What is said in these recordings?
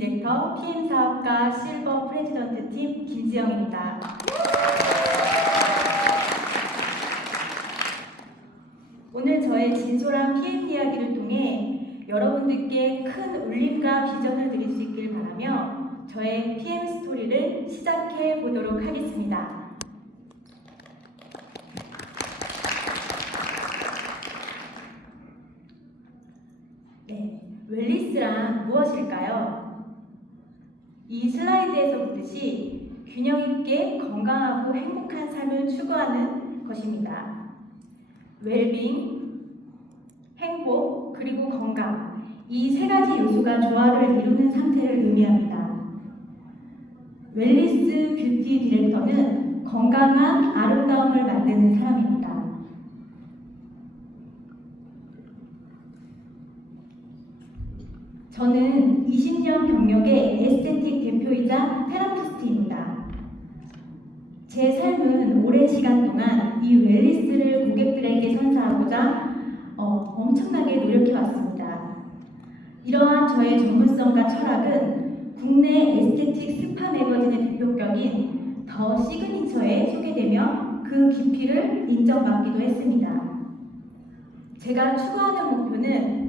디렉터, PM 사업가 실버 프레지던트 팀 김지영입니다. 오늘 저의 진솔한 PM 이야기를 통해 여러분들께 큰 울림과 비전을 드릴 수 있길 바라며 저의 PM 스토리를 시작해 보도록 하겠습니다. 웰니스란 무엇일까요? 이 슬라이드에서 보듯이 균형 있게 건강하고 행복한 삶을 추구하는 것입니다. 웰빙, 행복, 그리고 건강, 이 세 가지 요소가 조화를 이루는 상태를 의미합니다. 웰니스 뷰티 디렉터는 건강한 아름다움을 만드는 사람입니다. 저는 20년 경력의 에스테틱 대표이자 테라피스트입니다. 제 삶은 오랜 시간 동안 이 웰니스를 고객들에게 선사하고자 엄청나게 노력해왔습니다. 이러한 저의 전문성과 철학은 국내 에스테틱 스파 매거진의 대표격인 더 시그니처에 소개되며 그 깊이를 인정받기도 했습니다. 제가 추구하는 목표는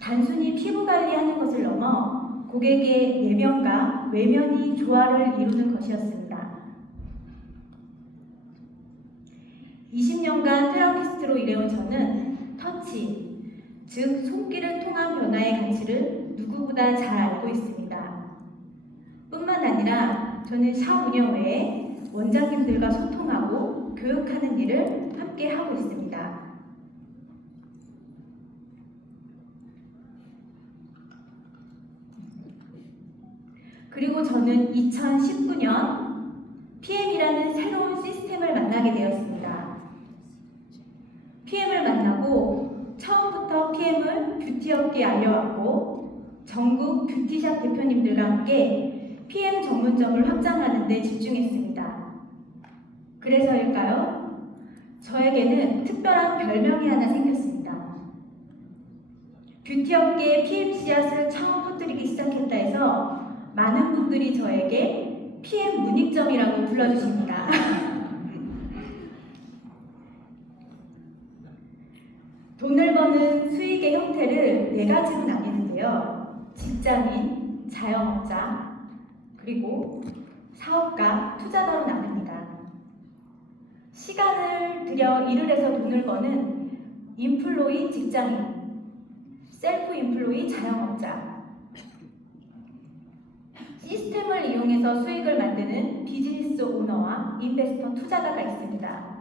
단순히 피부 관리하는 것을 넘어 고객의 내면과 외면이 조화를 이루는 것이었습니다. 20년간 테라피스트로 일해온 저는 터치, 즉 손길을 통한 변화의 가치를 누구보다 잘 알고 있습니다. 뿐만 아니라 저는 샵 운영 외에 원장님들과 소통하고 교육하는 일을 함께 하고 있습니다. 그리고 저는 2019년 PM이라는 새로운 시스템을 만나게 되었습니다. PM을 만나고 처음부터 PM을 뷰티업계에 알려왔고 전국 뷰티샵 대표님들과 함께 PM 전문점을 확장하는 데 집중했습니다. 그래서일까요? 저에게는 특별한 별명이 하나 생겼습니다. 뷰티업계의 PM 씨앗을 처음 퍼뜨리기 시작했다 해서 많은 분들이 저에게 PM 문익점이라고 불러주십니다. 돈을 버는 수익의 형태를 네 가지로 나뉘는데요. 직장인, 자영업자, 그리고 사업가, 투자가로 나눕니다. 시간을 들여 일을 해서 돈을 버는 인플로이 직장인, 셀프 인플로이 자영업자, 시스템을 이용해서 수익을 만드는 비즈니스 오너와 인베스터 투자가가 있습니다.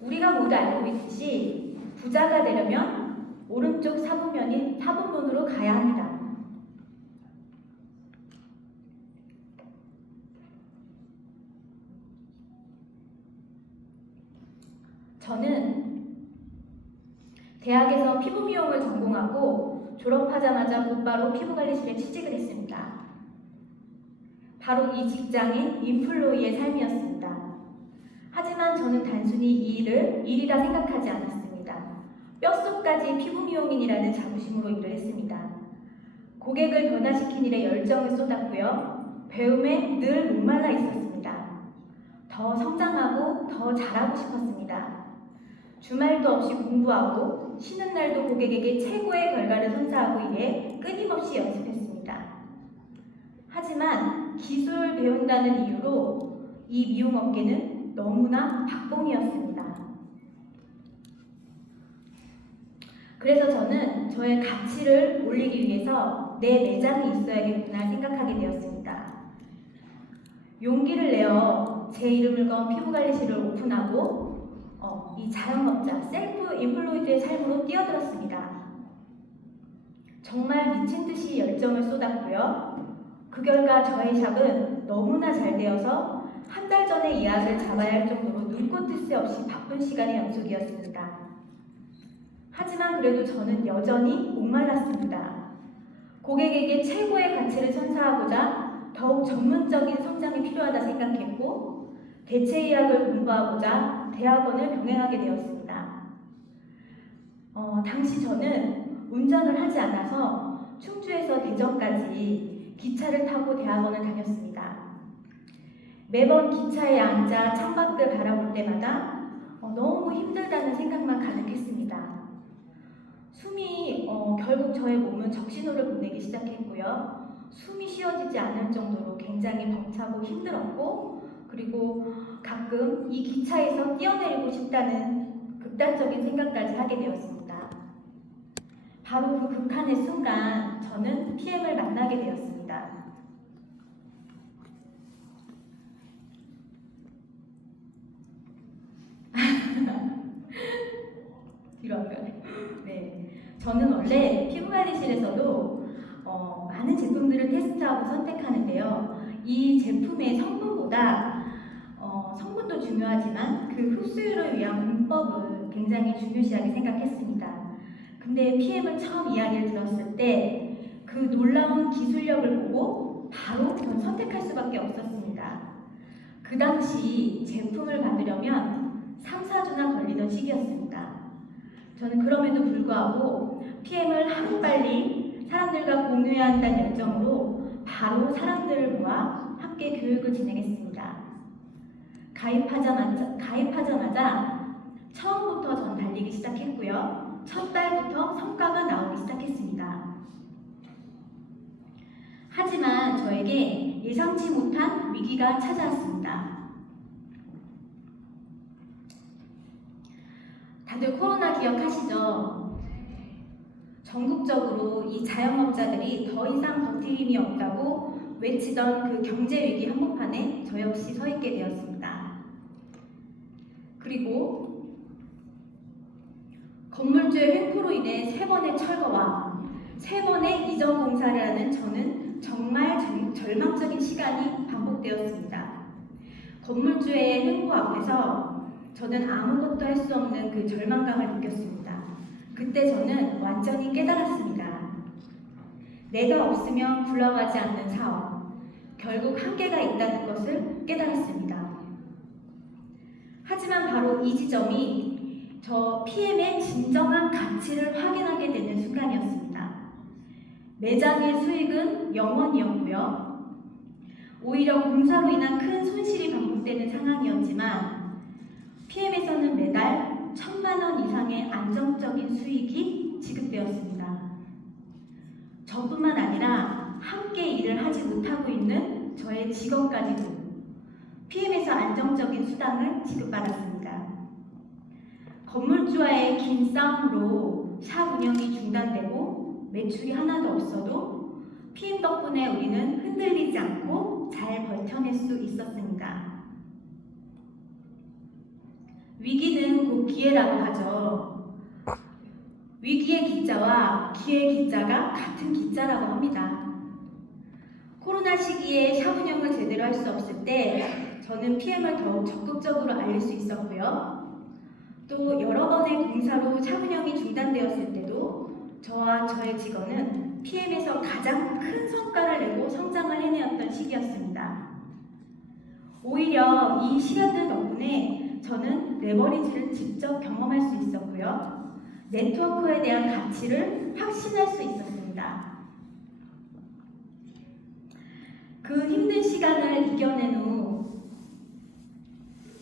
우리가 모두 알고 있듯이 부자가 되려면 오른쪽 사분면인 사분면으로 가야 합니다. 저는 대학에서 피부 미용을 전공하고 졸업하자마자 곧바로 피부관리실에 취직을 했습니다. 바로 이 직장인 인플로이의 삶이었습니다. 하지만 저는 단순히 이 일을 일이라 생각하지 않았습니다. 뼛속까지 피부 미용인이라는 자부심으로 일을 했습니다. 고객을 변화시킨 일에 열정을 쏟았고요. 배움에 늘 목말라 있었습니다. 더 성장하고 더 잘하고 싶었습니다. 주말도 없이 공부하고 쉬는 날도 고객에게 최고의 결과를 선사하기 위해 끊임없이 연습했습니다. 하지만 기술을 배운다는 이유로 이 미용업계는 너무나 박봉이었습니다. 그래서 저는 저의 가치를 올리기 위해서 내 매장이 있어야겠구나 생각하게 되었습니다. 용기를 내어 제 이름을 건 피부관리실을 오픈하고 이 자영업자, 셀프 인플로이드의 삶으로 뛰어들었습니다. 정말 미친 듯이 열정을 쏟았고요. 그 결과 저의 샵은 너무나 잘 되어서 한 달 전에 예약을 잡아야 할 정도로 눈꽃을 새 없이 바쁜 시간의 연속이었습니다. 하지만 그래도 저는 여전히 목말랐습니다. 고객에게 최고의 가치를 선사하고자 더욱 전문적인 성장이 필요하다 생각했고 대체 의학을 공부하고자 대학원을 병행하게 되었습니다. 당시 저는 운전을 하지 않아서 충주에서 대전까지 기차를 타고 대학원을 다녔습니다. 매번 기차에 앉아 창밖을 바라볼 때마다 너무 힘들다는 생각만 가득했습니다. 숨이 결국 저의 몸은 적신호를 보내기 시작했고요. 숨이 쉬어지지 않을 정도로 굉장히 벅차고 힘들었고, 그리고 가끔 이 기차에서 뛰어내리고 싶다는 극단적인 생각까지 하게 되었습니다. 바로 그 극한의 순간 저는 PM을 만나게 되었습니다. 뒤로 할까요? 네, 저는 원래 피부관리실에서도 많은 제품들을 테스트하고 선택하는데요. 이 제품의 성분보다 성분도 중요하지만 그 흡수율을 위한 공법을 굉장히 중요시하게 생각했습니다. 근데 PM을 처음 이야기를 들었을 때 그 놀라운 기술력을 보고 바로 전 선택할 수밖에 없었습니다. 그 당시 제품을 받으려면 3, 4주나 걸리던 시기였습니다. 저는 그럼에도 불구하고 PM을 하루빨리 사람들과 공유해야 한다는 열정으로 바로 사람들을 모아 함께 교육을 진행했습니다. 가입하자마자 처음부터 전 달리기 시작했고요. 첫 달부터 성과가 나오기 시작했습니다. 하지만 저에게 예상치 못한 위기가 찾아왔습니다. 다들 코로나 기억하시죠? 전국적으로 이 자영업자들이 더 이상 버틸 힘이 없다고 외치던 그 경제위기 한복판에 저 역시 서 있게 되었습니다. 그리고 건물주의 횡포로 인해 3번의 철거와 3번의 이전 공사를 하는 저는 정말 절망적인 시간이 반복되었습니다. 건물주의 횡포 앞에서 저는 아무것도 할 수 없는 그 절망감을 느꼈습니다. 그때 저는 완전히 깨달았습니다. 내가 없으면 굴러가지 않는 사업, 결국 한계가 있다는 것을 깨달았습니다. 하지만 바로 이 지점이 저 PM의 진정한 가치를 확인하게 되는 순간이었습니다. 매장의 수익은 0원이었고요. 오히려 공사로 인한 큰 손실이 반복되는 상황이었지만 PM에서는 매달 1,000만 원 이상의 안정적인 수익이 지급되었습니다. 저뿐만 아니라 함께 일을 하지 못하고 있는 저의 직원까지도 PM에서 안정적인 수당을 지급받았습니다. 건물주와의 긴 싸움으로 샵 운영이 중단되고 매출이 하나도 없어도 PM 덕분에 우리는 흔들리지 않고 잘 버텨낼 수 있었습니다. 위기는 곧 기회라고 하죠. 위기의 기자와 기회의 기자가 같은 기자라고 합니다. 코로나 시기에 샵 운영을 제대로 할 수 없을 때 저는 PM을 더욱 적극적으로 알릴 수 있었고요. 또 여러 번의 공사로 샵 운영이 중단되었을 때도 저와 저의 직원은 PM에서 가장 큰 성과를 내고 성장을 해내었던 시기였습니다. 오히려 이 시간들 덕분에 저는 레버리지를 직접 경험할 수 있었고요. 네트워크에 대한 가치를 확신할 수 있었습니다. 그 힘든 시간을 이겨낸 후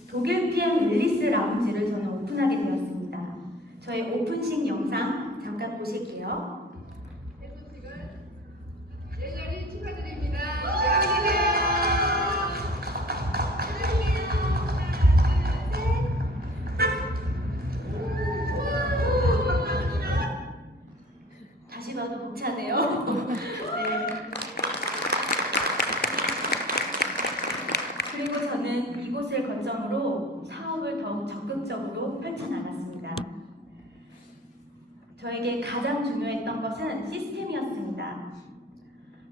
독일 PM 웰리스 라운지를 저는 오픈하게 되었습니다. 저의 오픈식 영상 잠깐 보실게요. 예전이 축하드립니다. 다시 봐도 벅차네요. 네. 그리고 저는 이곳을 거점으로 사업을 더욱 적극적으로 펼쳐나갔습니다. 저에게 가장 중요했던 것은 시스템이었습니다.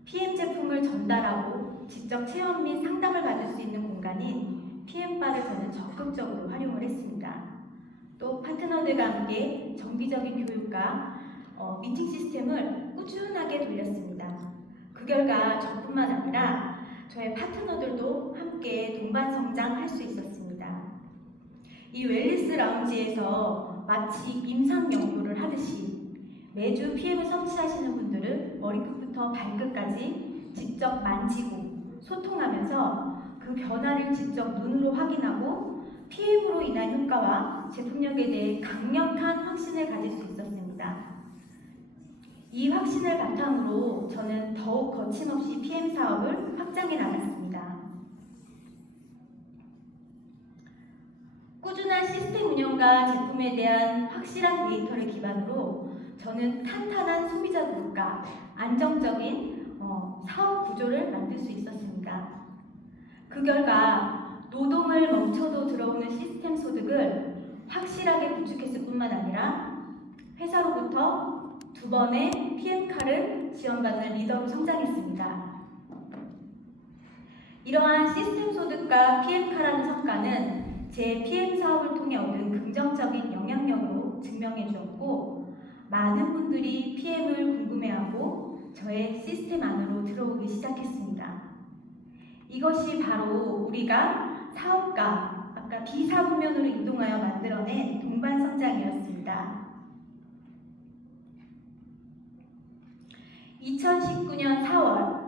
PM 제품을 전달하고 직접 체험 및 상담을 받을 수 있는 공간인 PM바를 저는 적극적으로 활용을 했습니다. 또 파트너들과 함께 정기적인 교육과 미팅 시스템을 꾸준하게 돌렸습니다. 그 결과 저뿐만 아니라 저의 파트너들도 함께 동반 성장할 수 있었습니다. 이 웰리스 라운지에서 마치 임상 연구를 하듯이 매주 PM을 섭취하시는 분들은 머리끝부터 발끝까지 직접 만지고 소통하면서 그 변화를 직접 눈으로 확인하고 PM으로 인한 효과와 제품력에 대해 강력한 확신을 가질 수 있었습니다. 이 확신을 바탕으로 저는 더욱 거침없이 PM 사업을 확장해 나갔습니다. 꾸준한 시스템 운영과 제품에 대한 확실한 데이터를 기반으로 저는 탄탄한 소비자 구조과 안정적인 사업 구조를 만들 수 있었습니다. 그 결과 노동을 멈춰도 들어오는 시스템 소득을 확실하게 구축했을 뿐만 아니라 회사로부터 2번의 PM카를 지원받는 리더로 성장했습니다. 이러한 시스템 소득과 PM카라는 성과는 제 PM 사업을 통해 얻은 긍정적인 영향력으로 증명해 주었고, 많은 분들이 PM을 궁금해하고 저의 시스템 안으로 들어오기 시작했습니다. 이것이 바로 우리가 사업가, 아까 비사분면으로 이동하여 만들어낸 동반 성장이었습니다. 2019년 4월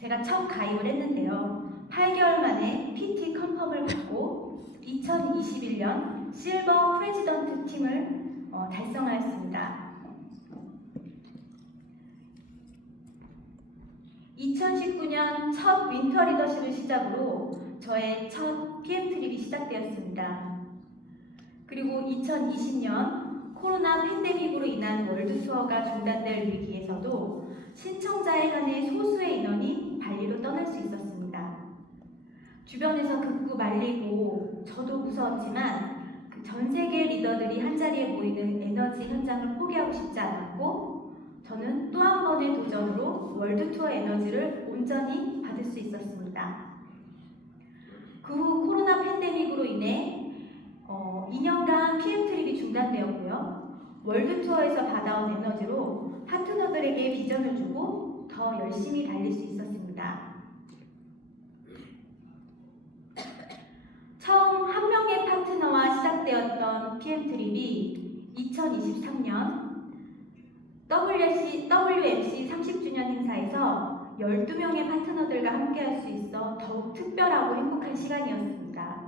제가 첫 가입을 했는데요. 8개월 만에 PT 컨펌을 받고 2021년 실버 프레지던트 팀을 달성하였습니다. 2019년 첫 윈터 리더십을 시작으로 저의 첫 PM 트립이 시작되었습니다. 그리고 2020년 코로나 팬데믹으로 인한 월드 투어가 중단될 위기에서도 신청자에 한해 소수의 인원이 발리로 떠날 수 있었습니다. 주변에서 극구 말리고 저도 무서웠지만 그 전 세계 리더들이 한자리에 모이는 에너지 현장을 포기하고 싶지 않았고, 저는 또 한 번의 도전으로 월드 투어 에너지를 온전히 받을 수 있었습니다. 그 후 코로나 팬데믹으로 인해 2년간 PM 트립이 중단되었고요. 월드 투어에서 받아온 에너지로 파트너들에게 비전을 주고 더 열심히 달릴 수 있었습니다. 처음 한 명의 파트너와 시작되었던 PM 트립이 2023년 WMC 30주년 행사에서 12명의 파트너들과 함께할 수 있어 더욱 특별하고 행복한 시간이었습니다.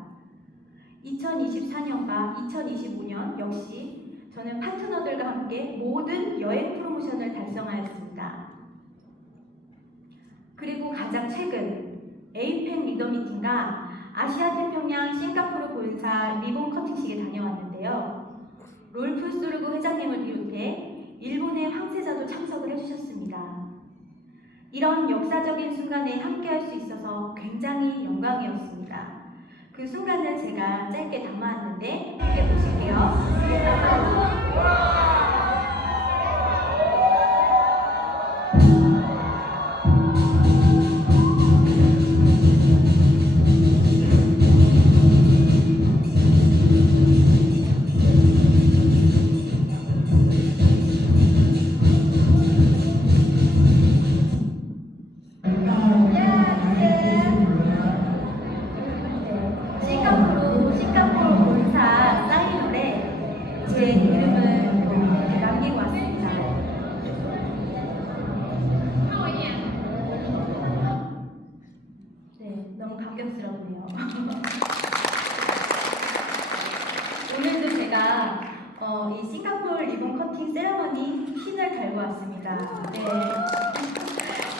2024년과 2025년 역시 저는 파트너들과 함께 모든 여행 프로모션을 달성하였습니다. 그리고 가장 최근 에이펙 리더 미팅과 아시아 태평양 싱가포르 본사 리본 커팅식에 다녀왔는데요. 롤프 소르구 회장님을 비롯해 일본의 황세자도 참석을 해주셨습니다. 이런 역사적인 순간에 함께할 수 있어서 굉장히 영광이었습니다. 그 순간을 제가 짧게 담아왔는데 함께 보실게요. 싱가포르 본사 사인홀에 제 이름을 남기고 왔습니다. 네, 너무 감격스럽네요. 오늘도 제가 이 싱가포르 리본 커팅 세레머니 핀을 달고 왔습니다. 네.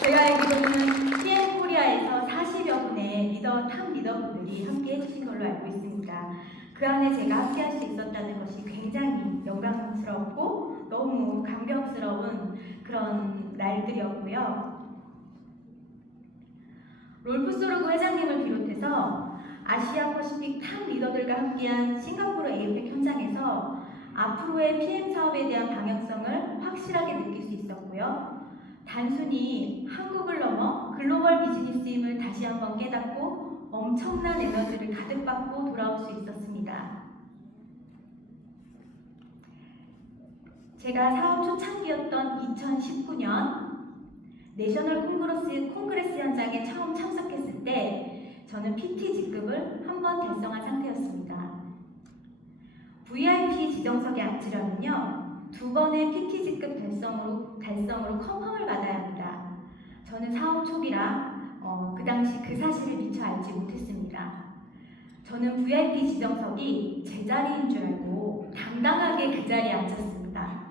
제가 알기로는 PM 코리아에서 40여 분의 탑 리더분들이 함께 해주신 걸로 알고 있습니다. 그 안에 제가 함께 할 수 있었다는 것이 굉장히 영광스럽고 너무 감격스러운 그런 날들이었고요. 롤프 소르구 회장님을 비롯해서 아시아 퍼시픽 탑 리더들과 함께한 싱가포르 에이펙 현장에서 앞으로의 PM 사업에 대한 방향성을 확실하게 느낄 수 있었고요. 단순히 한국을 넘어 글로벌 비즈니스임을 다시 한번 깨닫고 엄청난 에너지를 가득 받고 돌아올 수 있었습니다. 제가 사업 초창기였던 2019년 내셔널 콩그레스 현장에 처음 참석했을 때 저는 PT 직급을 한 번 달성한 상태였습니다. VIP 지정석에 앉으려면요, 2번의 PT 직급 달성으로 컨펌을 받아야 합니다. 저는 사업 초기라 그 당시 그 사실을 미처 알지 못했습니다. 저는 VIP 지정석이 제 자리인 줄 알고 당당하게 그 자리에 앉았습니다.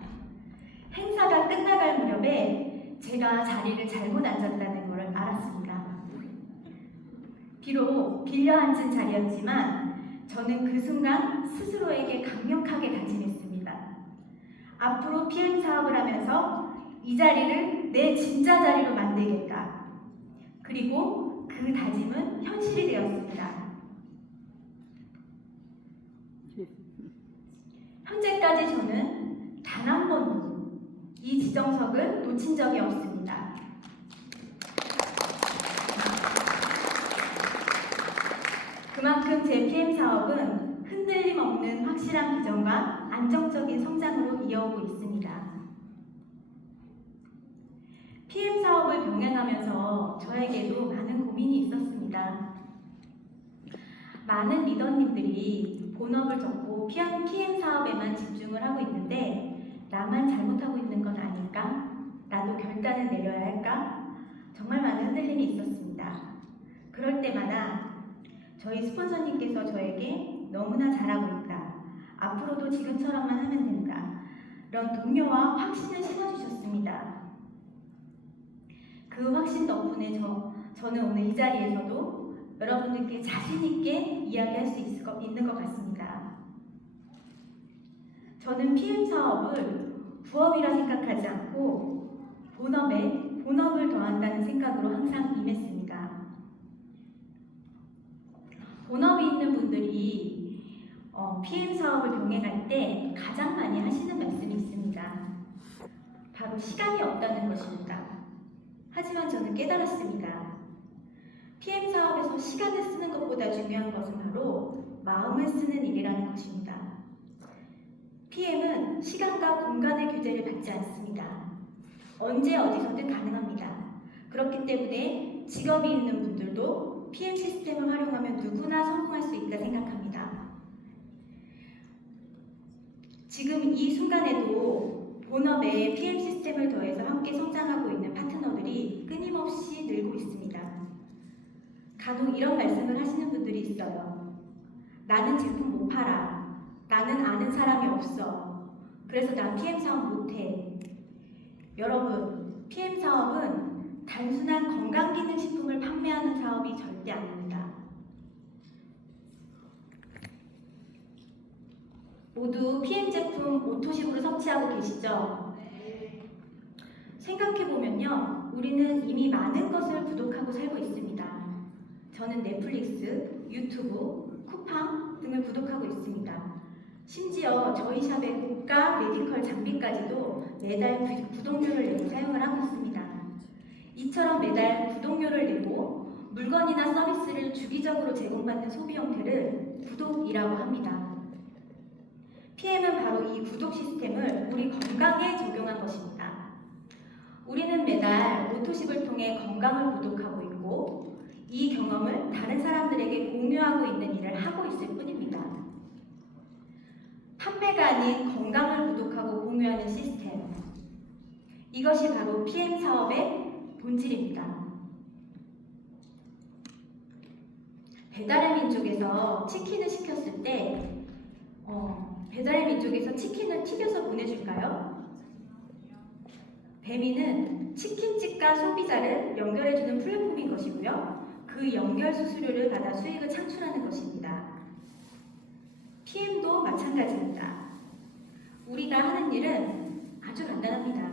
행사가 끝나갈 무렵에 제가 자리를 잘못 앉았다는 것을 알았습니다. 비록 빌려 앉은 자리였지만 저는 그 순간 스스로에게 강력하게 다짐했습니다. 앞으로 PM 사업을 하면서 이 자리를 내 진짜 자리로 만들겠다. 그리고 그 다짐은 현실이 되었습니다. 현재까지 저는 단 한 번도 이 지정석을 놓친 적이 없습니다. 그만큼 제 PM 사업은 흔들림 없는 확실한 비전과 안정적인 성장으로 이어오고 있습니다. PM 사업을 병행하면서 저에게도 많은 고민이 있었습니다. 많은 리더님들이 본업을 접고 PM 사업에만 집중을 하고 있는데 나만 잘못하고 있는 건 아닐까? 나도 결단을 내려야 할까? 정말 많은 흔들림이 있었습니다. 그럴 때마다 저희 스폰서님께서 저에게 너무나 잘하고 있다. 앞으로도 지금처럼만 하면 된다. 이런 동료와 확신을 심어주셨습니다. 그 확신 덕분에 저는 오늘 이 자리에서도 여러분들께 자신있게 이야기할 수 있는 것 같습니다. 저는 PM 사업을 부업이라 생각하지 않고 본업에 본업을 더한다는 생각으로 항상 임했습니다. 본업이 있는 분들이 PM 사업을 병행할 때 가장 많이 하시는 말씀이 있습니다. 바로 시간이 없다는 것입니다. 하지만 저는 깨달았습니다. PM 사업에서 시간을 쓰는 것보다 중요한 것은 바로 마음을 쓰는 일이라는 것입니다. PM은 시간과 공간의 규제를 받지 않습니다. 언제 어디서든 가능합니다. 그렇기 때문에 직업이 있는 분들도 PM 시스템을 활용하면 누구나 성공할 수 있다 생각합니다. 지금 이 순간에도 본업에 PM 시스템을 더해서 함께 성장하고 있는 파트너들이 끊임없이 늘고 있습니다. 간혹 이런 말씀을 하시는 분들이 있어요. 나는 제품 못 팔아. 나는 아는 사람이 없어. 그래서 난 PM 사업 못해. 여러분, PM 사업은 단순한 건강기능식품을 판매하는 사업이 절대 아닙니다. 모두 PM 제품 오토식으로 섭취하고 계시죠? 생각해보면요, 우리는 이미 많은 것을 구독하고 살고 있습니다. 저는 넷플릭스, 유튜브, 쿠팡 등을 구독하고 있습니다. 심지어 저희 샵의 고가 메디컬 장비까지도 매달 구독료를 내고 사용을 하고 있습니다. 이처럼 매달 구독료를 내고 물건이나 서비스를 주기적으로 제공받는 소비 형태를 구독이라고 합니다. PM은 바로 이 구독 시스템을 우리 건강에 적용한 것입니다. 우리는 매달 오토식을 통해 건강을 구독하고 있고 이 경험을 다른 사람들에게 공유하고 있는 일을 하고 있을 뿐입니다. 판매가 아닌 건강을 구독하고 공유하는 시스템. 이것이 바로 PM 사업의 본질입니다. 배달의 민족에서 치킨을 시켰을 때 배달의 민족에서 치킨을 튀겨서 보내줄까요? 배민은 치킨집과 소비자를 연결해주는 플랫폼인 것이고요. 그 연결 수수료를 받아 수익을 창출하는 것입니다. PM도 마찬가지입니다. 우리가 하는 일은 아주 간단합니다.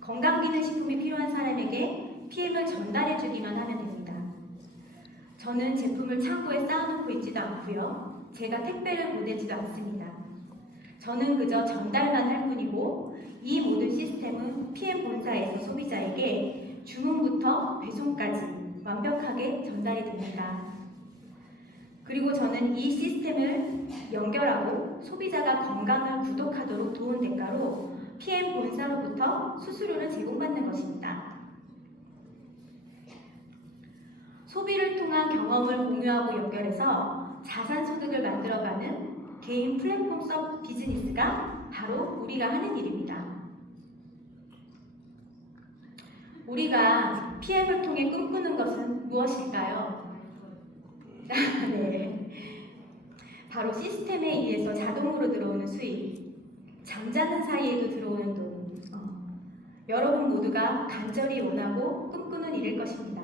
건강기능식품이 필요한 사람에게 PM을 전달해주기만 하면 됩니다. 저는 제품을 창고에 쌓아놓고 있지도 않고요. 제가 택배를 보내지도 않습니다. 저는 그저 전달만 할 뿐이고 이 모든 시스템은 PM 본사에서 소비자에게 주문부터 배송까지 완벽하게 전달이 됩니다. 그리고 저는 이 시스템을 연결하고 소비자가 건강을 구독하도록 도운 대가로 PM 본사로부터 수수료를 제공받는 것입니다. 소비를 통한 경험을 공유하고 연결해서 자산 소득을 만들어가는 개인 플랫폼 서브 비즈니스가 바로 우리가 하는 일입니다. 우리가 PM을 통해 꿈꾸는 것은 무엇일까요? 네. 바로 시스템에 의해서 자동으로 들어오는 수익, 잠자는 사이에도 들어오는 돈. 여러분 모두가 간절히 원하고 꿈꾸는 일일 것입니다.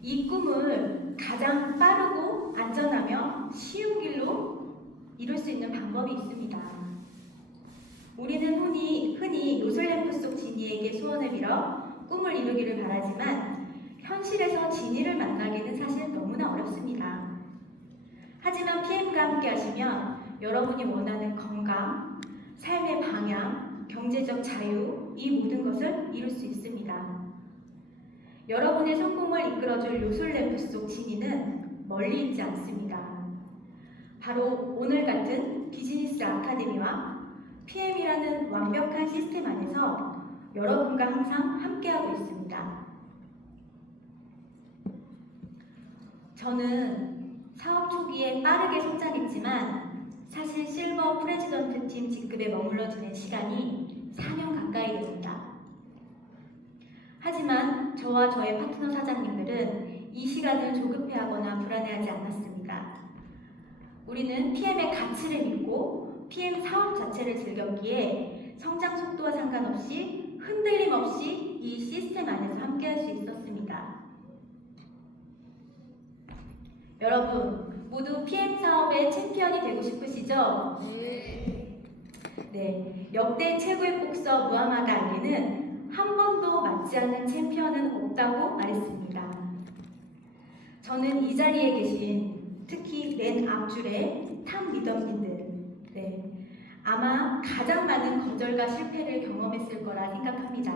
이 꿈을 가장 빠르고 안전하며 쉬운 길로 이룰 수 있는 방법이 있습니다. 우리는 흔히 요술램프 속 지니에게 소원을 빌어 꿈을 이루기를 바라지만 현실에서 지니를 만나기는 사실 너무나 어렵습니다. 하지만 PM과 함께 하시면 여러분이 원하는 건강, 삶의 방향, 경제적 자유, 이 모든 것을 이룰 수 있습니다. 여러분의 성공을 이끌어줄 요술램프 속 지니는 멀리 있지 않습니다. 바로 오늘 같은 비즈니스 아카데미와 PM이라는 완벽한 시스템 안에서 여러분과 항상 함께하고 있습니다. 저는 사업 초기에 빠르게 성장했지만 사실 실버 프레지던트 팀 직급에 머물러 지낸 시간이 4년 가까이 됩니다. 하지만 저와 저의 파트너 사장님들은 이 시간을 조급해하거나 불안해하지 않았습니다. 우리는 PM의 가치를 믿고 PM 사업 자체를 즐겼기에 성장 속도와 상관없이 흔들림 없이 이 시스템 안에서 함께할 수 있었습니다. 여러분 모두 PM 사업의 챔피언이 되고 싶으시죠? 네, 역대 최고의 복서 무하마드 알리는 한 번도 맞지 않는 챔피언은 없다고 말했습니다. 저는 이 자리에 계신 특히 맨 앞줄의 탑 리더님들, 아마 가장 많은 거절과 실패를 경험했을 거라 생각합니다.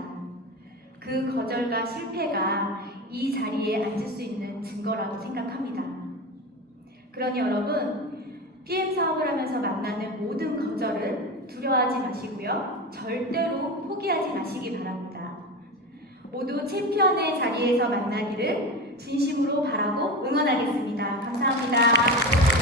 그 거절과 실패가 이 자리에 앉을 수 있는 증거라고 생각합니다. 그러니 여러분, PM 사업을 하면서 만나는 모든 거절을 두려워하지 마시고요. 절대로 포기하지 마시기 바랍니다. 모두 챔피언의 자리에서 만나기를 진심으로 바라고 응원하겠습니다. 감사합니다.